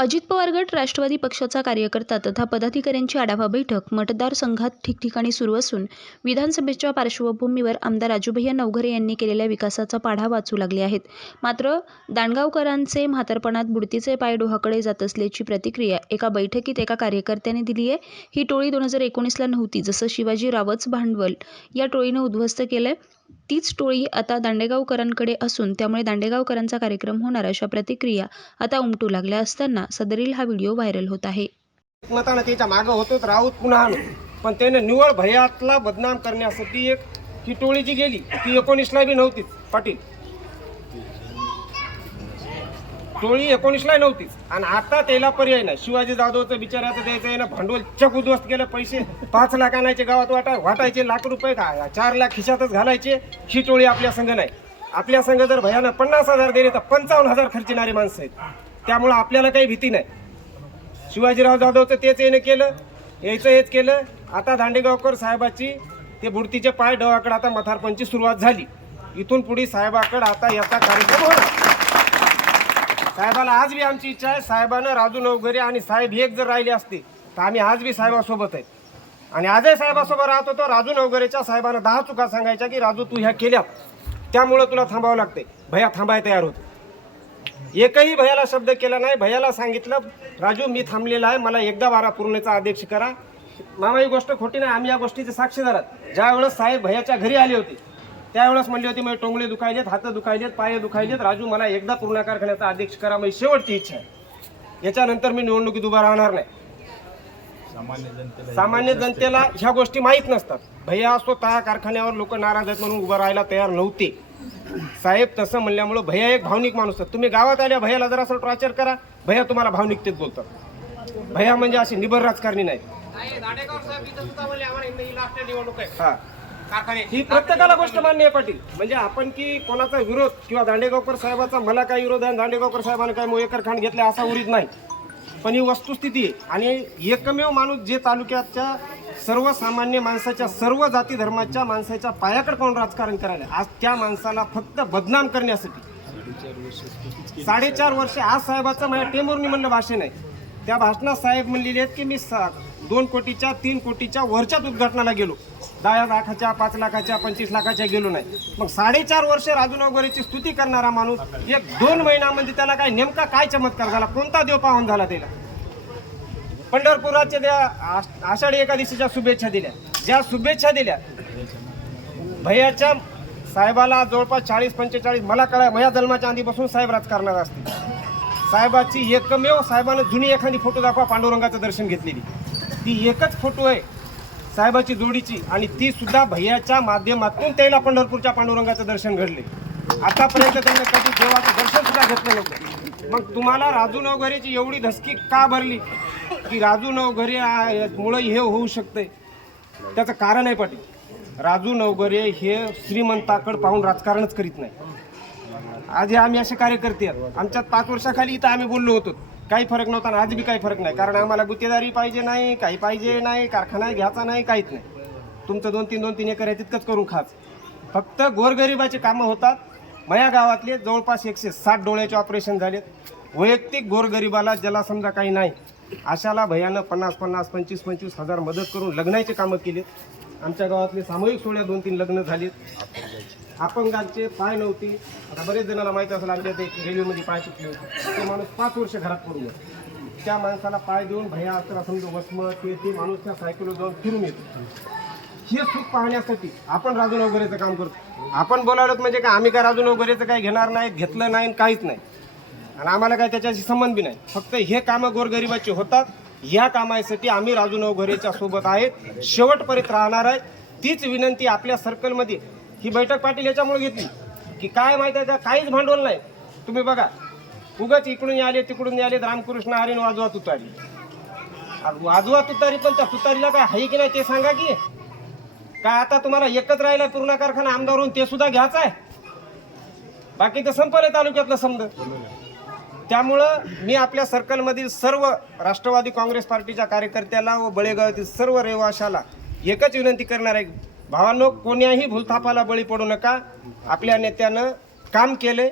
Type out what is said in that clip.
अजित पवार गट राष्ट्रवादी पक्षाचा कार्यकर्ता तथा पदाधिकाऱ्यांची आढावा बैठक मतदारसंघात ठिकठिकाणी सुरू असून विधानसभेच्या पार्श्वभूमीवर आमदार राजूभैया नवघरे यांनी केलेल्या विकासाचा पाढा वाचू लागले आहेत. मात्र दांडगावकरांचे म्हातारपणात बुडतीचे पाय डोहाकडे जात असल्याची प्रतिक्रिया एका बैठकीत एका कार्यकर्त्याने दिली आहे. ही टोळी 2019ला नव्हती, जसं शिवाजी रावच भांडवल या टोळीनं उद्ध्वस्त केलंय, तीच टोळी आता दांडेगावकरांकडे असून त्यामुळे दांडेगावकरांचा कार्यक्रम होणार अशा प्रतिक्रिया आता उमटू लागल्या असताना सदरील हा व्हिडिओ व्हायरल होत आहे. मतानं त्याच्या मागं होतोच राऊत पुन्हा पण त्याने निवळ भयातला बदनाम करण्यासाठी एक ही टोळी जी गेली ती 19ला बी नव्हतीच. पाटील टोळी 19ला नव्हतीच आणि आता त्याला पर्याय नाही. शिवाजी जाधवचं बिचाराचं द्यायचं आहे ना, भांडवल चक उद्ध्वस्त केलं, पैसे 5 लाख आणायचे गावात वाटायचे, लाख रुपये का 4 लाख खिशातच घालायचे. ही टोळी आपल्या संघ नाही. आपल्या संघ जर भयानं 50,000 दिले तर 55,000 खर्चणारी माणसं आहेत. त्यामुळं आपल्याला काही भीती नाही. शिवाजीराव जाधवचं तेच येणं केलं, यायचं हेच केलं. आता दांडेगावकर साहेबाची ते बुडतीचे पाय डोहाकडे आता मथारपणची सुरुवात झाली. इथून पुढे साहेबाकडे आता याचा कार्यक्रम होणार. साहेबाला आज बी आमची इच्छा आहे, साहेबानं राजू नवघरे आणि साहेब एक जर राहिले असते तर आम्ही आज बी साहेबासोबत आहेत आणि आजही साहेबासोबत राहत होतो. राजू नवघरेच्या साहेबानं 10 चुका सांगायच्या की राजू तू ह्या केल्यात, त्यामुळं तुला थांबावं लागते. भैया थांबाय तयार होते. एकही भैयाला शब्द केला नाही. भैयाला सांगितलं राजू मी थांबलेला आहे, मला एकदा 12 पूर्णचा आदेश करा. मामा ही गोष्ट खोटी नाही, आम्ही या गोष्टीचे साक्षीदार आहोत. ज्यावेळेस साहेब भैयाच्या घरी आले होते त्यावेळेस म्हणली होती माझे टोंगळे दुखायलेत, हात दुखायलेत, पाय दुखायलेत, राजू मला एकदा पूर्ण कारखान्याचा आदेश करा, माझी शेवटची इच्छा आहे. याच्यानंतर मी निवडणुकीत उभा राहणार नाही. सामान्य जनतेला ह्या गोष्टी माहीत नसतात. भैया स्वतः कारखान्यावर लोक नाराज आहेत म्हणून उभं राहायला तयार नव्हते. साहेब तसं म्हणल्यामुळं भैया एक भावनिक माणूस आहे. तुम्ही गावात आल्या भैयाला जरा असं टॉर्चर करा, भैया तुम्हाला भावनिकतेत बोलतात. भैया म्हणजे अशी निबर राजकारणी नाही. हा ही प्रत्येकाला गोष्ट मान्य आहे पाटील. म्हणजे आपण की कोणाचा विरोध किंवा दांडेगावकर साहेबाचा मला काय विरोध आहे, दांडेगावकर साहेबांनी काय मोयकर खांड घेतले असा उरीत नाही. पण ही वस्तुस्थिती आहे आणि एकमेव माणूस जे तालुक्याच्या सर्वसामान्य माणसाच्या सर्व जाती धर्माच्या माणसाच्या पायाकडे पाहून राजकारण करायला, आज त्या माणसाला फक्त बदनाम करण्यासाठी 4.5 वर्ष आज साहेबाचं माझ्या टेमोरनी म्हणलं भाषण आहे. त्या भाषणात साहेब म्हणलेले आहेत की मी 2 कोटीच्या 3 कोटीच्या वरच्याच उद्घाटनाला गेलो, 10 लाखाच्या 5 लाखाच्या 25 लाखाच्या गेलो नाही. मग 4.5 वर्ष राजू नवघरेची स्तुती करणारा माणूस 1-2 महिन्यामध्ये त्याला काय नेमका काय चमत्कार झाला, कोणता देव पावन झाला त्याला? पंढरपुराच्या त्या आषाढी एकादशीच्या शुभेच्छा दिल्या, ज्या शुभेच्छा दिल्या भैयाच्या साहेबाला जवळपास 40-45 मला कळाय माझ्या जन्माच्या आधीपासून साहेब राजकारणात असते. साहेबाची एकमेव साहेबानं जुनी एखादी फोटो दाखवा पांडुरंगाचं दर्शन घेतलेली, ती एकच फोटो आहे साहेबाची जोडीची आणि ती सुद्धा भैयाच्या माध्यमातून त्याला पंढरपूरच्या पांडुरंगाचं दर्शन घडले. आतापर्यंत त्यांनी कधी देवाचं दर्शन सुद्धा घेतलं नव्हतं. मग तुम्हाला राजू नवघरेची एवढी धसकी का भरली की राजू नवघरे मुळे हे होऊ शकते? त्याचं कारण आहे पाटील, राजू नवघरे हे श्रीमंताकडे पाहून राजकारणच करीत नाही. आज हे आम्ही असे कार्यकर्ते आहोत. आमच्यात 5 वर्षाखाली इथं आम्ही बोललो होतो, काही फरक नव्हता आणि आज बी काही फरक नाही. कारण आम्हाला गुत्तेदारी पाहिजे नाही, काही पाहिजे नाही, कारखाना घ्यायचा नाही, काहीच नाही. तुमचं 2-3 एकर आहे तितकंच करून खाच. फक्त गोरगरिबाचे कामं होतात. माझ्या गावातले जवळपास 160 डोळ्याचे ऑपरेशन झालेत. वैयक्तिक गोरगरिबाला ज्याला समजा काही नाही अशाला भैयानं 50-50, 25-25 हजार मदत करून लग्नाचे कामं केलेत. आमच्या गावातले सामूहिक सोहळ्यात 2-3 लग्न झालेत. अपंगांचे पाय नव्हते. आता बरेच जणांना माहीत असेल आमच्या ते रेल्वेमध्ये पाय चुकले होते, तो माणूस 5 वर्ष घरात पडून येतो. त्या माणसाला पाय देऊन भैया असं समजा वसमत ते माणूस त्या सायकलवर जाऊन फिरून येतो. हे सुख पाहण्यासाठी आपण राजू नवघरेचं काम करतो. आपण बोलावलं म्हणजे काय आम्ही काय राजू नवघरेचं काही घेणार नाही, घेतलं नाही, काहीच नाही आणि आम्हाला काय त्याच्याशी संबंध बी नाही. फक्त हे कामं गोरगरिबाची होतात. ह्या कामासाठी आम्ही राजू नवघरेच्या सोबत आहेत, शेवटपर्यंत राहणार आहेत. तीच विनंती आपल्या सर्कलमध्ये ही बैठक पाटील याच्यामुळे घेतली की काय माहिती आहे का, काहीच भांडवल नाही. तुम्ही बघा उगाच इकडून आले तिकडून आले, रामकृष्ण हरीन वाजवा तुतारी, वाजवा तुतारी, पण त्या तुतारीला काय आहे की नाही ते सांगा की काय. आता तुम्हाला एकच राहिला पूर्ण कारखाना आमदारून ते सुद्धा घ्यायचा आहे, बाकी तर संपलं तालुक्यातलं समज. त्यामुळं मी आपल्या सर्कलमधील सर्व राष्ट्रवादी काँग्रेस पार्टीच्या कार्यकर्त्याला व बळेगावातील सर्व रहिवाशाला एकच विनंती करणार आहे, भावांनो कोण्याही भूलथापाला बळी पडू नका. आपल्या नेत्यानं काम केले,